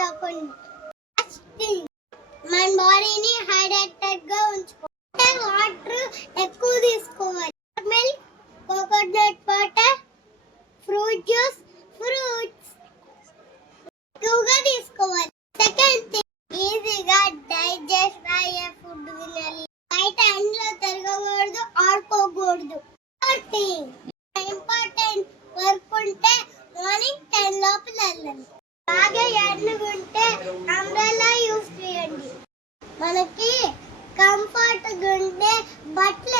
తప్పండి. మన బాడీని హైడ్రేటెడ్ గా ఉంచుకోవాలి. వాటర్ ఎక్కువ తీసుకోవాలి. Milk, coconut water, fruit juice, fruits ఎక్కువగా తీసుకోవాలి. సెకండ్ థింగ్, ఈజీగా డైజెస్ట్ అయ్యే ఫుడ్ తినాలి. బయట ఎండలో తిరగకూడదు, ఆడుకోకూడదు. థర్డ్ థింగ్, ఇంపార్టెంట్ వర్క్ ఉంటే మార్నింగ్ 10 లోపల వెళ్ళండి. బాగా ఎండగుంటే అంబ్రెల్లా యూస్ చేయండి. మనకి కంఫర్ట్ గా ఉంటే బట్టలు